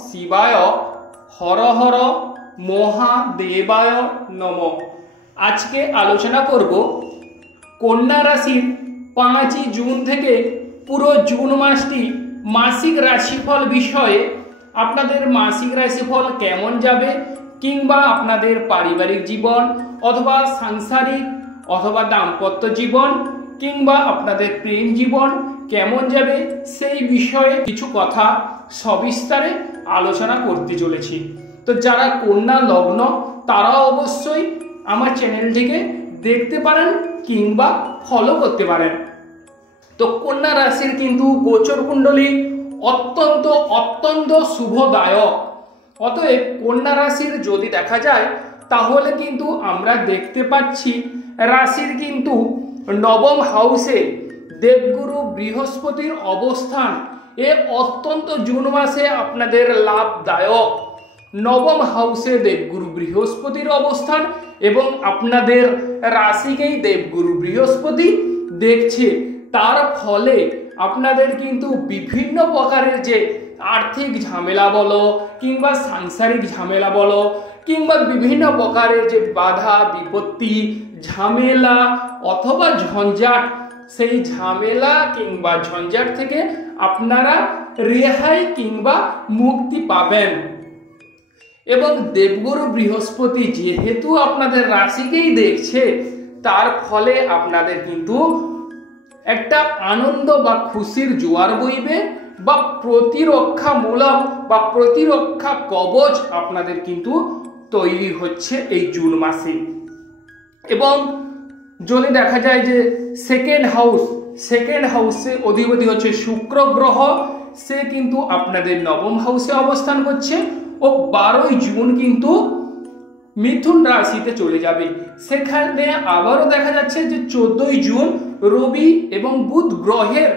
শিবায় হর হর মহাদেবায় নম। আজকে আলোচনা করব কন্যা রাশির 5ই জুন থেকে পুরো জুন মাসটি মাসিক রাশিফল বিষয়ে। আপনাদের মাসিক রাশিফল কেমন যাবে, কিংবা আপনাদের পারিবারিক জীবন অথবা সাংসারিক অথবা দাম্পত্য জীবন কিংবা আপনাদের প্রেম জীবন কেমন যাবে, সেই বিষয়ে কিছু কথা সবিস্তারে আলোচনা করতে চলেছি। তো যারা কন্যা লগ্ন তারা অবশ্যই আমার চ্যানেলটিকে দেখতে পারেন কিংবা ফলো করতে পারেন। তো কন্যা রাশির কিন্তু গোচর কুণ্ডলী অত্যন্ত অত্যন্ত শুভদায়ক। অতএব কন্যা রাশির যদি দেখা যায় তাহলে কিন্তু আমরা দেখতে পাচ্ছি রাশির কিন্তু নবম হাউসে দেবগুরু বৃহস্পতির অবস্থান এ অত্যন্ত জুন মাসে আপনাদের লাভদায়ক। নবম হাউসে দেবগুরু বৃহস্পতির অবস্থান এবং আপনাদের রাশিকেই দেবগুরু বৃহস্পতি দেখছে, তার ফলে আপনাদের কিন্তু বিভিন্ন প্রকারের যে আর্থিক ঝামেলা বলো কিংবা সাংসারিক ঝামেলা বলো কিংবা বিভিন্ন প্রকারের যে বাধা বিপত্তি ঝামেলা অথবা ঝঞ্ঝাট, সেই ঝামেলা কিংবা ঝঞ্ঝাট থেকে আপনারা রেহাই কিংবা মুক্তি পাবেন। এবং দেবগুরু বৃহস্পতি যেহেতু আপনাদের রাশিকেই দেখছে, তার ফলে আপনাদের কিন্তু একটা আনন্দ বা খুশির জোয়ার বইবে বা প্রতিরক্ষামূলক বা প্রতিরক্ষা কবচ আপনাদের কিন্তু তৈরি হচ্ছে এই জুন মাসে। এবং যদি দেখা যায় যে সেকেন্ড হাউসে অধিপতি হচ্ছে শুক্র গ্রহ, সে কিন্তু আপনাদের নবম হাউসে অবস্থান করছে ও 12ই জুন কিন্তু মিথুন রাশিতে চলে যাবে। সেখানে আবারও দেখা যাচ্ছে যে 14ই জুন রবি এবং বুধ গ্রহের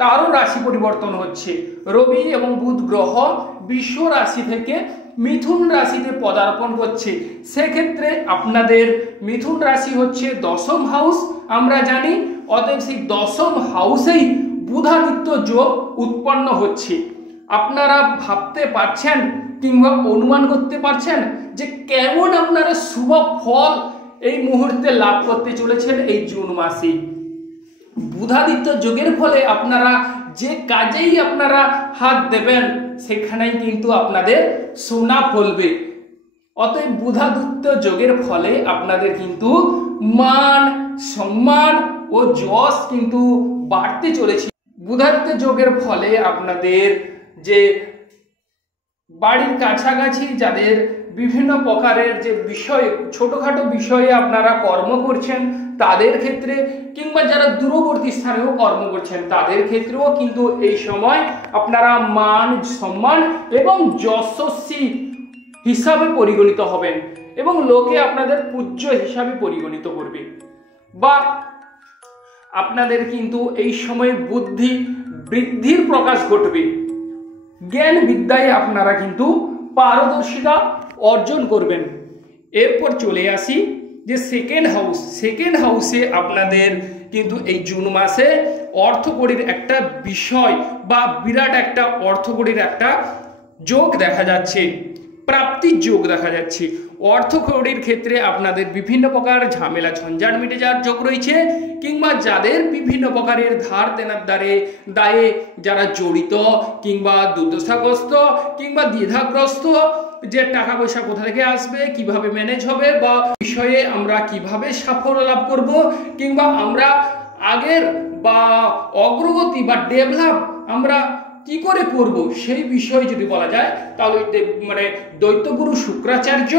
তারও রাশি পরিবর্তন হচ্ছে। রবি এবং বুধ গ্রহ বিশ্ব রাশি থেকে মিথুন রাশিতে পদার্পণ করছে। সেক্ষেত্রে আপনাদের মিথুন রাশি হচ্ছে 10ম হাউস আমরা জানি, অতএব সেই 10ম হাউসেই বুধাদিত্য যোগ উৎপন্ন হচ্ছে। আপনারা ভাবতে পারছেন কিংবা অনুমান করতে পারছেন যে কেমন আপনারা শুভ ফল এই মুহূর্তে লাভ করতে চলেছেন এই জুন মাসে। বুধাদিত্য যোগের ফলে আপনারা যে কাজেই আপনারা হাত দেবেন সেখানেই কিন্তু আপনাদের সোনা ফলবে। অতএব বুধাদিত্য যোগের ফলে আপনাদের কিন্তু মান সম্মান ও যশ কিন্তু বাড়তে চলেছে। বুধাদিত্য যোগের ফলে আপনাদের যে বাড়ির কাছাকাছি যাদের বিভিন্ন প্রকারের যে বিষয় ছোটখাটো বিষয়ে আপনারা কর্ম করছেন তাদের ক্ষেত্রে কিংবা যারা দূরবর্তী স্থানেও কর্ম করছেন তাদের ক্ষেত্রেও কিন্তু এই সময় আপনারা মান সম্মান এবং যশস্বী হিসাবে পরিগণিত হবেন এবং লোকে আপনাদের পূজ্য হিসাবে পরিগণিত করবে। বা আপনাদের কিন্তু এই সময় বুদ্ধি বৃদ্ধির প্রকাশ ঘটবে, জ্ঞান বিদ্যায় আপনারা কিন্তু পারদর্শিতা অর্জন করবেন। এরপর চলে আসি যে সেকেন্ড হাউসে আপনাদের কিন্তু এই জুন মাসে অর্থকড়ির একটা বিষয় বা বিরাট একটা অর্থকড়ির একটা যোগ দেখা যাচ্ছে, প্রাপ্তির যোগ দেখা যাচ্ছে। অর্থকড়ির ক্ষেত্রে আপনাদের বিভিন্ন প্রকার ঝামেলা ঝঞ্ঝাট মিটে যাওয়ার যোগ রয়েছে, কিংবা যাদের বিভিন্ন প্রকারের ধার দেনার দায়ে যারা জড়িত কিংবা দুর্দশাগ্রস্ত কিংবা দ্বিধাগ্রস্ত, যে টাকা পয়সা কোথা থেকে আসবে, কিভাবে ম্যানেজ হবে বা বিষয়ে আমরা কিভাবে সাফল্য লাভ করব, কিংবা আমরা আগের বা অগ্রগতি বা ডেভেলপ আমরা কি করে করব, সেই বিষয়ে যদি বলা যায় তাহলে দৈত্যগুরু শুক্রাচার্য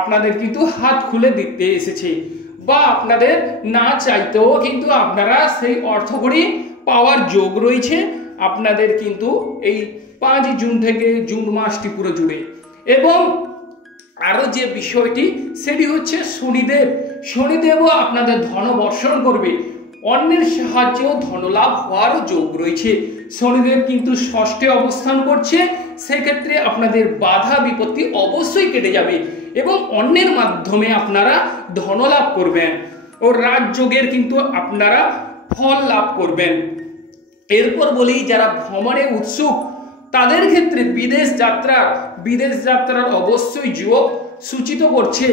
আপনাদের কিন্তু হাত খুলে দিতে এসেছে। বা আপনাদের না চাইতেও কিন্তু আপনারা সেই অর্থকড়ি পাওয়ার যোগ রয়েছে আপনাদের কিন্তু এই 5 জুন থেকে জুন মাসটি পুরো জুড়ে। এবং আরো যে বিষয়টি সেটি হচ্ছে শনিদেবও আপনাদের ধন বর্ষণ করবে, অন্যের সাহায্যেও ধনলাভ হওয়ারও যোগ রয়েছে। শনিদেব কিন্তু ষষ্ঠে অবস্থান করছে, সেক্ষেত্রে আপনাদের বাধা বিপত্তি অবশ্যই কেটে যাবে এবং অন্যের মাধ্যমে আপনারা ধনলাভ করবেন ও রাজযোগের কিন্তু আপনারা ফল লাভ করবেন। এরপর বলি যারা ভ্রমণে উৎসুক তাদের ক্ষেত্রে বিদেশ যাত্রার অবশ্যই যোগ সূচিত করছে।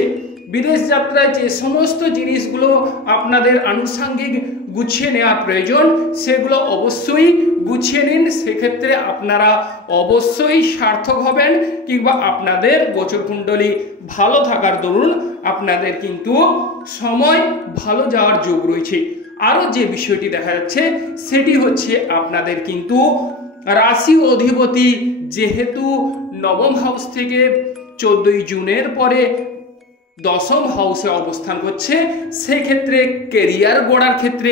বিদেশ যাত্রায় যে সমস্ত জিনিসগুলো আপনাদের আনুষঙ্গিক গুছিয়ে নেওয়া প্রয়োজন সেগুলো অবশ্যই গুছিয়ে নিন। সেক্ষেত্রে আপনারা অবশ্যই সার্থক হবেন, কিংবা আপনাদের গোচরকুণ্ডলী ভালো থাকার দরুন আপনাদের কিন্তু সময় ভালো যাওয়ার যোগ রয়েছে। আরও যে বিষয়টি দেখা যাচ্ছে সেটি হচ্ছে আপনাদের কিন্তু রাশি অধিপতি যেহেতু নবম হাউস থেকে 14ই জুনের পরে দশম হাউসে অবস্থান করছে, সেক্ষেত্রে কেরিয়ার গড়ার ক্ষেত্রে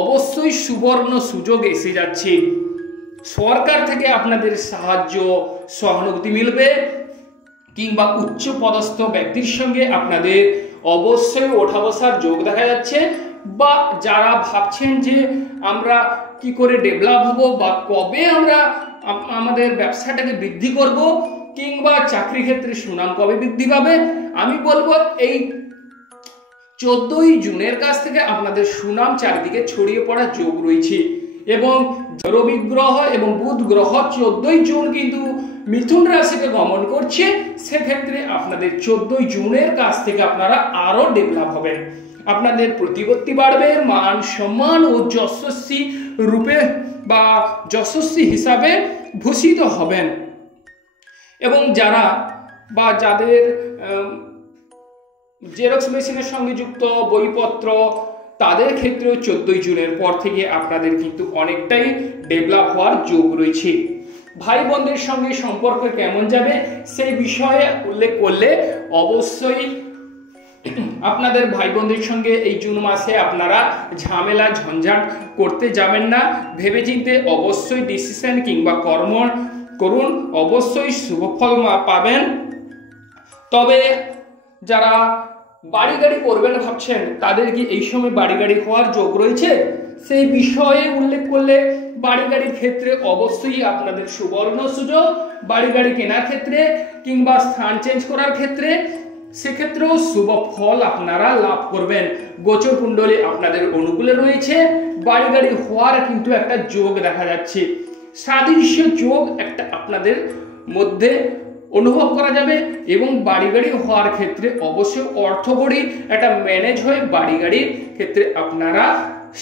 অবশ্যই সুবর্ণ সুযোগ এসে যাচ্ছে। সরকার থেকে আপনাদের সাহায্য সহানুভূতি মিলবে, কিংবা উচ্চ পদস্থ ব্যক্তির সঙ্গে আপনাদের অবশ্যই ওঠা বসার যোগ দেখা যাচ্ছে। বা যারা ভাবছেন যে আমরা কি করে ডেভেলপ হব বা কবে আমরা আমাদের ব্যবসাটাকে বৃদ্ধি করব, কিংবা চাকরি ক্ষেত্রে সুনাম কবে বৃদ্ধি পাবে, আমি বলবো এই 14ই জুনের কাছ থেকে আপনাদের সুনাম চারিদিকে ছড়িয়ে পড়ার যোগ রয়েছে। এবং রবি গ্রহ এবং বুধ গ্রহ 14ই জুন কিন্তু মিথুন রাশিতে গমন করছে। সেক্ষেত্রে আপনাদের 14ই জুনের কাছ থেকে আপনারা আরো ডেভেলপ হবেন, আপনাদের প্রতিপত্তি বাড়বে, মান সম্মান ও যশস্বী রূপে বা যশস্বী হিসাবে ভূষিত হবেন। এবং যাদের জেরক্স মেশিনের সঙ্গে যুক্ত বইপত্র, তাদের ক্ষেত্রেও 14ই জুনের পর থেকে আপনাদের কিন্তু অনেকটাই ডেভেলপ হওয়ার যোগ রয়েছে। ভাই বোনদের সঙ্গে সম্পর্ক কেমন যাবে সেই বিষয়ে উল্লেখ করলে অবশ্যই আপনাদের ভাই বোনদের সঙ্গে এই জুন মাসে আপনারা ঝামেলা ঝঞ্ঝাট করতে যাবেন না। ভেবেচিন্তে অবশ্যই ডিসিশন কিংবা কর্ম করুন, অবশ্যই শুভফল পাবেন। তবে যারা বাড়ি গাড়ি করবেন ভাবছেন তাদের কি এই সময় বাড়ি গাড়ি হওয়ার যোগ রয়েছে, সেই বিষয়ে উল্লেখ করলে বাড়ি গাড়ির ক্ষেত্রে অবশ্যই আপনাদের সুবর্ণ সুযোগ। বাড়ি গাড়ি কেনার ক্ষেত্রে কিংবা স্থান চেঞ্জ করার ক্ষেত্রে সেক্ষেত্রেও শুভ ফল আপনারা লাভ করবেন। গোচর কুণ্ডলী আপনাদের অনুকূলে রয়েছে, বাড়ি গাড়ি হওয়ার কিন্তু একটা যোগ দেখা যাচ্ছে। সাদৃশ্য যোগ একটা আপনাদের মধ্যে অনুভব করা যাবে। এবং বাড়ি গাড়ি হওয়ার ক্ষেত্রে অবশ্যই অর্থকরী একটা ম্যানেজ হয়ে বাড়ি গাড়ির ক্ষেত্রে আপনারা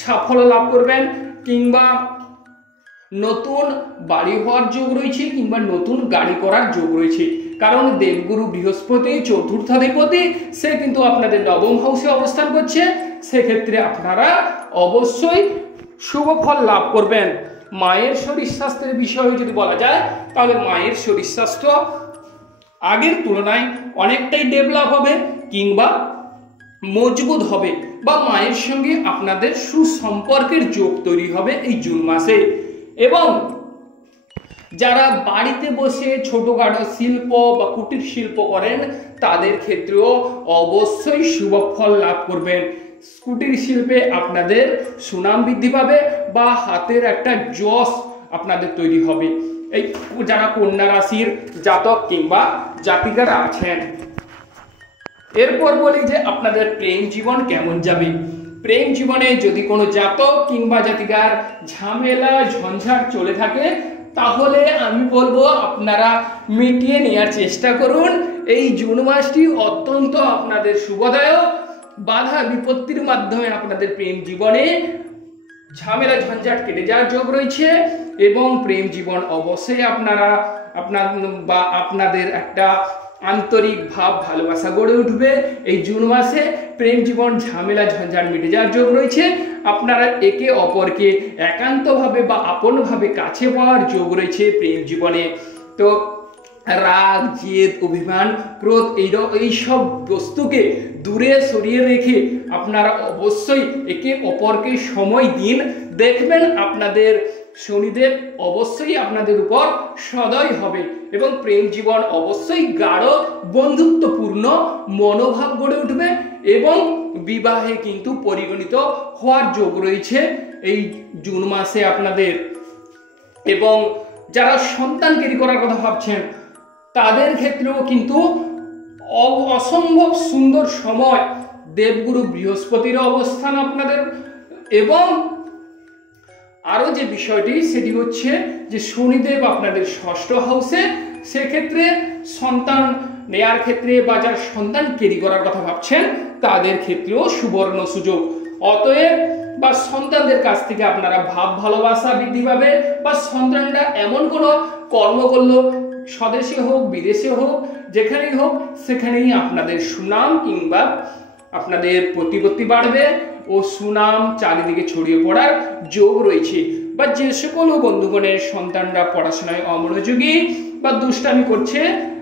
সাফল্য লাভ করবেন, কিংবা নতুন বাড়ি হওয়ার যোগ রয়েছে, কিংবা নতুন গাড়ি করার যোগ রয়েছে। কারণ দেবগুরু বৃহস্পতি চতুর্থাধিপতি, সে কিন্তু আপনাদের নবম হাউসে অবস্থান করছে। সেক্ষেত্রে আপনারা অবশ্যই শুভ ফল লাভ করবেন। মায়ের শরীর স্বাস্থ্যের বিষয়ে যদি বলা যায় তাহলে মায়ের শরীর স্বাস্থ্য আগের তুলনায় অনেকটাই ডেভেলপ হবে, কিংবা মজবুত হবে, বা মায়ের সঙ্গে আপনাদের সুসম্পর্কের যোগ তৈরি হবে এই জুন মাসে। এবং যারা বাড়িতে বসে ছোটখাটো শিল্প বা কুটির শিল্প করেন তাদের ক্ষেত্রেও অবশ্যই শুভ ফল লাভ করবেন। কুটির শিল্পে আপনাদের সুনাম বৃদ্ধি পাবে, বা হাতের একটা যশ আপনাদের তৈরি হবে। এই যারা কন্যা রাশির জাতক কিংবা জাতিকারা আছেন। এরপর বলি যে আপনাদের প্রেম জীবন কেমন যাবে। প্রেম জীবনে যদি কোনো জাতক কিংবা জাতিকার ঝামেলা ঝঞ্ঝাট চলে থাকে তাহলে আমি বলবো আপনারা মিটিয়ে নেওয়ার চেষ্টা করুন। এই জুন মাসটি অত্যন্ত আপনাদের শুভদায়ক। বাধা বিপত্তির মাধ্যমে আপনাদের প্রেম জীবনে ঝামেলা ঝঞ্ঝাট কেটে যাওয়ার যোগ রয়েছে, এবং প্রেম জীবন অবশ্যই আপনাদের একটা আন্তরিক ভাব ভালোবাসা গড়ে উঠবে। এই জুন মাসে প্রেম জীবন ঝামেলা ঝঞ্ঝাট মিটে যাওয়ার যোগ রয়েছে। আপনারা একে অপরকে একান্তভাবে বা আপনভাবে কাছে পাওয়ার যোগ রয়েছে প্রেম জীবনে। তো রাগ, জেদ, অভিমান, ক্রোধ এইসব বস্তুকে দূরে সরিয়ে রেখে আপনারা অবশ্যই একে অপরকে সময় দিন। দেখবেন আপনাদের শনিদেব অবশ্যই আপনাদের উপর সদয় হবে, এবং প্রেম জীবন অবশ্যই গাঢ় বন্ধুত্বপূর্ণ মনোভাব গড়ে উঠবে, এবং বিবাহে কিন্তু পরিগণিত হওয়ার যোগ রয়েছে এই জুন মাসে আপনাদের। এবং যারা সন্তান কেরি করার কথা ভাবছেন তাদের ক্ষেত্রেও কিন্তু অসম্ভব সুন্দর সময়। দেবগুরু বৃহস্পতির অবস্থান আপনাদের, এবং আরও যে বিষয়টি সেটি হচ্ছে যে শনিদেব আপনাদের ষষ্ঠ হাউসে, সেক্ষেত্রে সন্তান নেয়ার ক্ষেত্রে বা যারা সন্তান ক্যারি করার কথা ভাবছেন তাদের ক্ষেত্রেও সুবর্ণ সুযোগ। অতএব বা সন্তানদের কাছ থেকে আপনারা ভাব ভালোবাসা বৃদ্ধি পাবে, বা সন্তানরা এমন কোনো কর্ম করলো, স্বদেশে হোক বিদেশে হোক যেখানেই হোক সেখানেই আপনাদের সুনাম কিংবা আপনাদের প্রতিপত্তি বাড়বে ও সুনাম চারিদিকে ছড়িয়ে পড়ার যোগ রয়েছে। বা যে সকল বন্ধুগণের সন্তানরা পড়াশোনায় অমনোযোগী বা দুষ্টামি করছে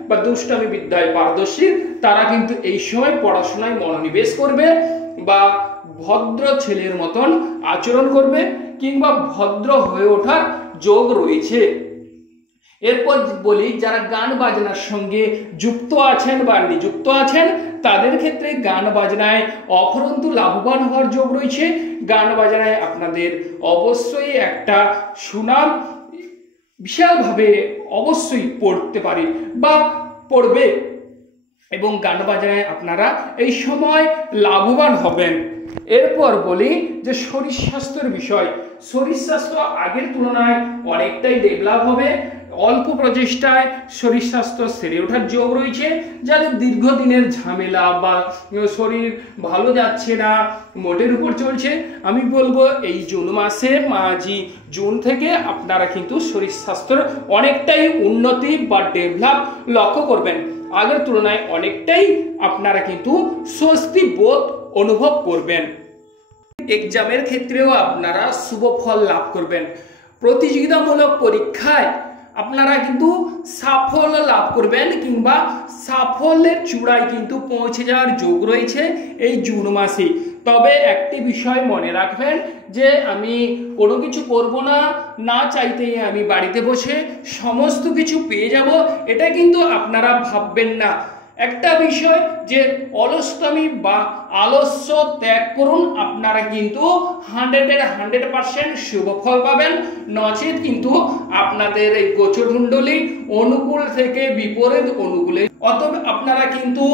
বা দুষ্টামি বিদ্যায় পারদর্শী, তারা কিন্তু এই সময় পড়াশোনায় মনোনিবেশ করবে বা ভদ্র ছেলের মতন আচরণ করবে কিংবা ভদ্র হয়ে ওঠার যোগ রয়েছে। এরপর বলি, যারা গান বাজনার সঙ্গে যুক্ত আছেন বা নিযুক্ত আছেন তাদের ক্ষেত্রে গান বাজনায় অফুরন্ত লাভবান হওয়ার যোগ রয়েছে। গান বাজনায় আপনাদের অবশ্যই একটা সুনাম বিশালভাবে অবশ্যই পড়তে পারে বা পড়বে, এবং গান বাজনায় আপনারা এই সময় লাভবান হবেন। এরপর বলি যে শরীর স্বাস্থ্যের বিষয়। শরীর স্বাস্থ্য আগের তুলনায় অনেকটাই ডেভেলপ হবে। অল্প প্রচেষ্টায় শরীর স্বাস্থ্য সেরে ওঠার যোগ রয়েছে। যাদের দীর্ঘদিনের ঝামেলা বা শরীর ভালো যাচ্ছে না, মোটের উপর চলছে, আমি বলবো এই জুন মাসে মাঝি জুন থেকে আপনারা কিন্তু শরীর স্বাস্থ্যের অনেকটাই উন্নতি বা ডেভেলপ লক্ষ্য করবেন। আগের তুলনায় অনেকটাই আপনারা কিন্তু স্বস্তি বোধ অনুভব করবেন। এক্সামের ক্ষেত্রেও আপনারা শুভ ফল লাভ করবেন। প্রতিযোগিতামূলক পরীক্ষায় আপনারা কিন্তু সাফল্য লাভ করবেন কিংবা সাফল্যের চূড়ায় কিন্তু পৌঁছে যাওয়ার যোগ রয়েছে এই জুন মাসে। তবে একটি বিষয় মনে রাখবেন যে আমি কোনো কিছু করব না, না চাইতেই আমি বাড়িতে বসে সমস্ত কিছু পেয়ে যাব, এটা কিন্তু আপনারা ভাববেন না। একটা বিষয় যে অলসতামি বা আলস্য ত্যাগ করুন, আপনারা কিন্তু 100% শুভ ফল পাবেন। নচেত কিন্তু আপনাদের এই গোচরকুণ্ডলী অনুকূল থেকে বিপরীত অনুকূলে। অতএব আপনারা কিন্তু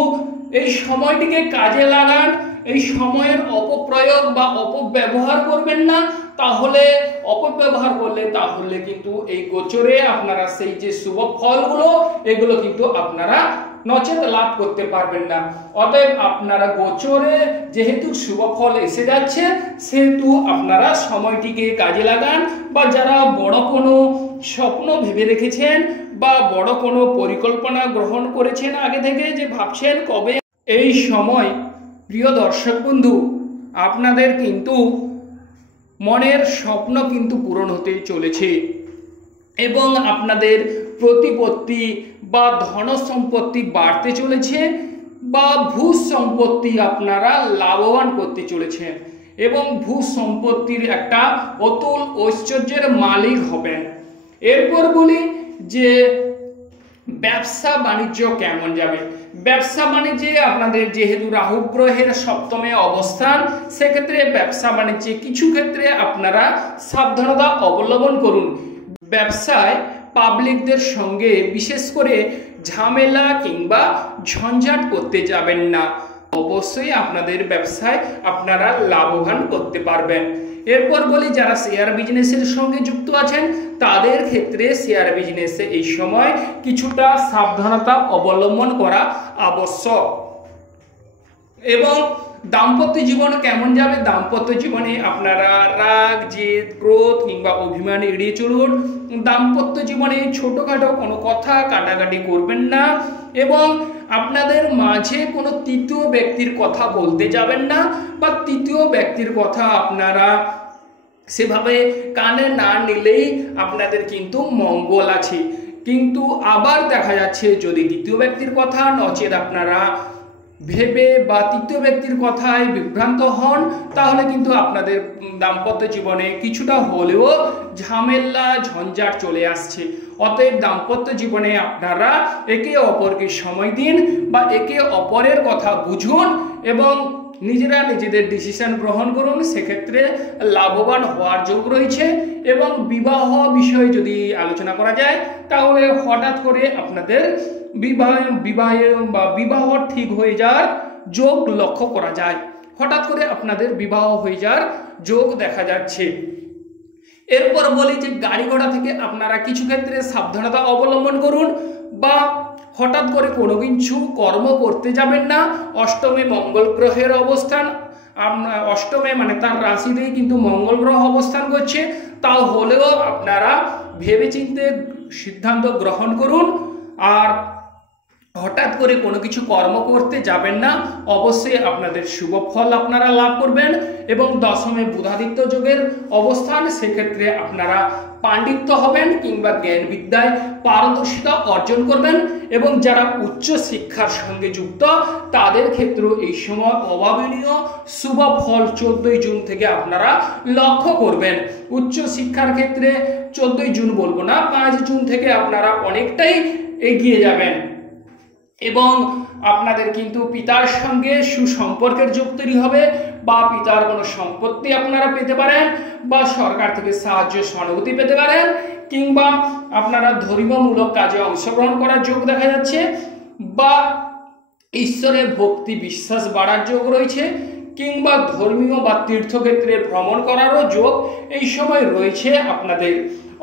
এই সময়টিকে কাজে লাগান। এই সময়ের অপপ্রয়োগ বা অপব্যবহার করবেন না, তাহলে অপব্যবহার করলে তাহলে কিন্তু এই গোচরে আপনারা সেই যে শুভ ফলগুলো এগুলো কিন্তু আপনারা নচেত লাভ করতে পারবেন না। অতএব আপনারা গোচরে যেহেতু শুভ ফল এসে যাচ্ছে সেহেতু আপনারা সময়টিকে কাজে লাগান, বা যারা বড় কোনো স্বপ্ন ভেবে রেখেছেন বা বড় কোনো পরিকল্পনা গ্রহণ করেছেন আগে থেকে, যে ভাবছেন কবে এই সময়, প্রিয় দর্শক বন্ধু আপনাদের কিন্তু মনের স্বপ্ন কিন্তু পূরণ হতে চলেছে, এবং আপনাদের প্রতিপত্তি বা ধন সম্পত্তি বাড়তে চলেছে, বা ভূ সম্পত্তি আপনারা লাভবান করতে চলেছেন, এবং ভূ সম্পত্তির একটা অতুল ঐশ্বর্যের মালিক হবেন। এরপর বলি যে ব্যবসা বাণিজ্য কেমন যাবে। ব্যবসা বাণিজ্যে আপনাদের যেহেতু রাহু গ্রহের সপ্তমে অবস্থান, সেক্ষেত্রে ব্যবসা বাণিজ্যে কিছু ক্ষেত্রে আপনারা সাবধানতা অবলম্বন করুন। ব্যবসায় পাবলিকদের সঙ্গে বিশেষ করে ঝামেলা কিংবা ঝঞ্ঝাট করতে যাবেন না, অবশ্যই আপনাদের ব্যবসায় আপনারা লাভবান করতে পারবেন। এরপর বলি যারা শেয়ার বিজনেসের সঙ্গে যুক্ত আছেন তাদের ক্ষেত্রে শেয়ার বিজনেসে এই সময় কিছুটা সাবধানতা অবলম্বন করা আবশ্যক। এবং দাম্পত্য জীবন কেমন যাবে। দাম্পত্য জীবনে আপনারা রাগ, জেদ, ক্রোধ কিংবা অভিমান এড়িয়ে চলুন। দাম্পত্য জীবনে ছোটখাটো কোনো কথা কাটাকাটি করবেন না, এবং আপনাদের মাঝে কোনো তৃতীয় ব্যক্তির কথা বলতে যাবেন না, বা তৃতীয় ব্যক্তির কথা আপনারা সেভাবে কানে না নিলেই আপনাদের কিন্তু মঙ্গল আছে। কিন্তু আবার দেখা যাচ্ছে যদি দ্বিতীয় ব্যক্তির কথা নচেত আপনারা ভেবে বা তৃতীয় ব্যক্তির কথায় বিভ্রান্ত হন, তাহলে কিন্তু আপনাদের দাম্পত্য জীবনে কিছুটা হলেও ঝামেলা ঝঞ্ঝাট চলে আসছে। অতএব দাম্পত্য জীবনে আপনারা একে অপরকে সময় দিন বা একে অপরের কথা বুঝুন এবং নিজেরা নিজেদের ডিসিশন গ্রহণ করুন, সেক্ষেত্রে লাভবান হওয়ার যোগ রয়েছে। এবং বিবাহ বিষয়ে যদি আলোচনা করা যায় তাহলে হঠাৎ করে আপনাদের বিবাহ ঠিক হয়ে যাওয়ার যোগ লক্ষ্য করা যায়। হঠাৎ করে আপনাদের বিবাহ হয়ে যাওয়ার যোগ দেখা যাচ্ছে। এরপর বলি যে গাড়ি ঘোড়া থেকে আপনারা কিছু ক্ষেত্রে সাবধানতা অবলম্বন করুন, বা হঠাৎ করে কোনো কিছু কর্ম করতে যাবেন না। অষ্টমে মঙ্গল গ্রহের অবস্থান, অষ্টমে মানে তার রাশিতেই কিন্তু মঙ্গল গ্রহ অবস্থান করছে, তাও হলেও আপনারা ভেবেচিন্তে সিদ্ধান্ত গ্রহণ করুন। আর হঠাৎ করে কোনো কিছু কর্ম করতে যাবেন না, অবশ্যই আপনাদের শুভ ফল আপনারা লাভ করবেন। এবং দশমে বুধাদিত্য যোগের অবস্থান, সেক্ষেত্রে আপনারা পাণ্ডিত্য হবেন কিংবা জ্ঞান বিদ্যায় পারদর্শিতা অর্জন করবেন। এবং যারা উচ্চ শিক্ষার সঙ্গে যুক্ত তাদের ক্ষেত্রেও এই সময় অভাবনীয় শুভ ফল 14ই জুন থেকে আপনারা লক্ষ্য করবেন। উচ্চ শিক্ষার ক্ষেত্রে 14ই জুন বলবো না, 5 জুন থেকে আপনারা অনেকটাই এগিয়ে যাবেন। এবং আপনাদের কিন্তু পিতার সঙ্গে সুসম্পর্কের যোগ তৈরি হবে, বা পিতার কোনো সম্পত্তি আপনারা পেতে পারেন, বা সরকার থেকে সাহায্য সহানুভূতি পেতে পারেন, কিংবা আপনারা ধর্মমূলক কাজে অংশগ্রহণ করার যোগ দেখা যাচ্ছে, বা ঈশ্বরের ভক্তি বিশ্বাস বাড়ার যোগ রয়েছে, কিংবা ধর্মীয় বা তীর্থক্ষেত্রে ভ্রমণ করারও যোগ এই সময় রয়েছে আপনাদের।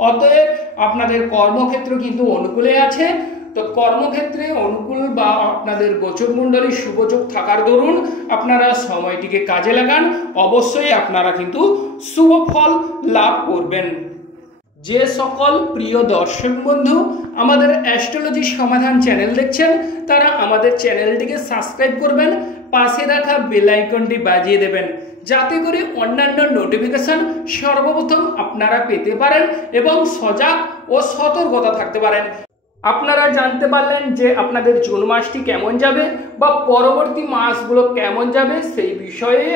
অতএব আপনাদের কর্মক্ষেত্র কিন্তু অনুকূলে আছে। তো কর্মক্ষেত্রে অনুকূল বা আপনাদের গোচরমণ্ডলী শুভযোগ থাকার দরুন আপনারা সময়টিকে কাজে লাগান, অবশ্যই আপনারা কিন্তু শুভ ফল লাভ করবেন। যে সকল প্রিয় দর্শক বন্ধু আমাদের অ্যাস্ট্রোলজি সমাধান চ্যানেল দেখছেন, তারা আমাদের চ্যানেলটিকে সাবস্ক্রাইব করবেন, পাশে রাখা বেল আইকনটি বাজিয়ে দেবেন, যাতে করে অন্যান্য নোটিফিকেশন সর্বপ্রথম আপনারা পেতে পারেন এবং সজাগ ও সতর্কতা থাকতে পারেন। আপনারা জানতে পারলেন যে আপনাদের জুন মাসটি কেমন যাবে বা পরবর্তী মাসগুলো কেমন যাবে, সেই বিষয়ে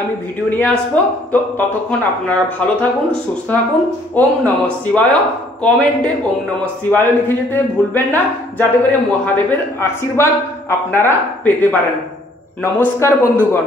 আমি ভিডিও নিয়ে আসবো। তো ততক্ষণ আপনারা ভালো থাকুন, সুস্থ থাকুন। ওম নমঃ শিবায়। কমেন্টে ওম নমঃ শিবায় লিখে যেতে ভুলবেন না, যাতে করে মহাদেবের আশীর্বাদ আপনারা পেতে পারেন। নমস্কার বন্ধুগণ।